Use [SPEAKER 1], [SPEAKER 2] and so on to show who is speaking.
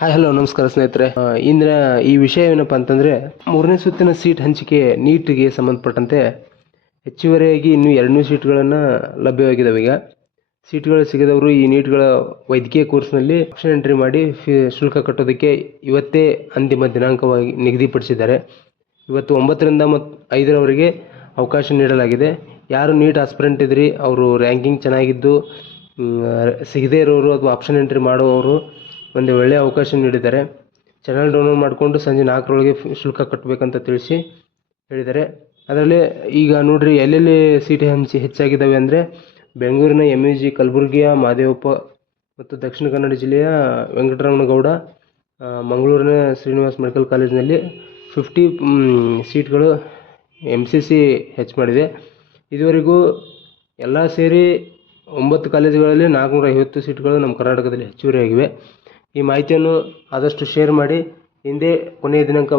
[SPEAKER 1] Hi hello ನಮಸ್ಕಾರ ಸ್ನೇಹಿತರೆ. ಇಂದಿನ ಈ ವಿಷಯ ಏನಪ್ಪ ಅಂತಂದರೆ, ಮೂರನೇ ಸುತ್ತಿನ ಸೀಟ್ ಹಂಚಿಕೆ ನೀಟ್ಗೆ ಸಂಬಂಧಪಟ್ಟಂತೆ ಹೆಚ್ಚುವರಿಯಾಗಿ ಇನ್ನೂ ಎರಡನೇ ಸೀಟ್ಗಳನ್ನು ಲಭ್ಯವಾಗಿದ್ದಾವೆ ಈಗ. ಸೀಟ್ಗಳು ಸಿಗದವರು ಈ ನೀಟ್ಗಳ ವೈದ್ಯಕೀಯ ಕೋರ್ಸ್ನಲ್ಲಿ ಆಪ್ಷನ್ ಎಂಟ್ರಿ ಮಾಡಿ ಫೀ, ಶುಲ್ಕ ಕಟ್ಟೋದಕ್ಕೆ ಇವತ್ತೇ ಅಂತಿಮ ದಿನಾಂಕವಾಗಿ ನಿಗದಿಪಡಿಸಿದ್ದಾರೆ. ಇವತ್ತು ಒಂಬತ್ತರಿಂದ ಮತ್ತು ಐದರವರೆಗೆ ಅವಕಾಶ ನೀಡಲಾಗಿದೆ. ಯಾರು ನೀಟ್ ಆಸ್ಪಿರೆಂಟ್ ಇದ್ರಿ, ಅವರು ರ್ಯಾಂಕಿಂಗ್ ಚೆನ್ನಾಗಿದ್ದು ಸಿಗದೇ ಇರೋರು ಅಥವಾ ಆಪ್ಷನ್ ಎಂಟ್ರಿ ಮಾಡುವವರು ಒಂದು ಒಳ್ಳೆಯ ಅವಕಾಶ ನೀಡಿದ್ದಾರೆ. ಚಾನಲ್ ಡೌನ್ಲೋಡ್ ಮಾಡಿಕೊಂಡು ಸಂಜೆ ನಾಲ್ಕರೊಳಗೆ ಶುಲ್ಕ ಕಟ್ಟಬೇಕಂತ ತಿಳಿಸಿ ಹೇಳಿದ್ದಾರೆ. ಅದರಲ್ಲಿ ಈಗ ನೋಡಿರಿ ಎಲ್ಲೆಲ್ಲಿ ಸೀಟ್ ಹಂಚಿ ಹೆಚ್ಚಾಗಿದ್ದಾವೆ ಅಂದರೆ ಬೆಂಗಳೂರಿನ ಎಂ ಯು ಜಿ ಕಲಬುರಗಿಯ ಮಾದೇವಪ್ಪ ಮತ್ತು ದಕ್ಷಿಣ ಕನ್ನಡ ಜಿಲ್ಲೆಯ ವೆಂಕಟರಮಣಗೌಡ ಮಂಗಳೂರಿನ ಶ್ರೀನಿವಾಸ್ ಮೆಡಿಕಲ್ ಕಾಲೇಜಿನಲ್ಲಿ ಫಿಫ್ಟಿ ಸೀಟ್ಗಳು ಎಂ ಸಿ ಸಿ ಹೆಚ್ಚು ಮಾಡಿದೆ. ಇದುವರೆಗೂ ಎಲ್ಲ ಸೇರಿ ಒಂಬತ್ತು ಕಾಲೇಜುಗಳಲ್ಲಿ ನಾಲ್ಕುನೂರ ಐವತ್ತು ಸೀಟ್ಗಳು ನಮ್ಮ ಕರ್ನಾಟಕದಲ್ಲಿ ಹೆಚ್ಚುವರಿಯಾಗಿವೆ ಈ ಮಾಹಿತಿಯನ್ನು ಆದಷ್ಟು ಶೇರ್ ಮಾಡಿ. ಹಿಂದೆ ಕೊನೆಯ ದಿನಾಂಕ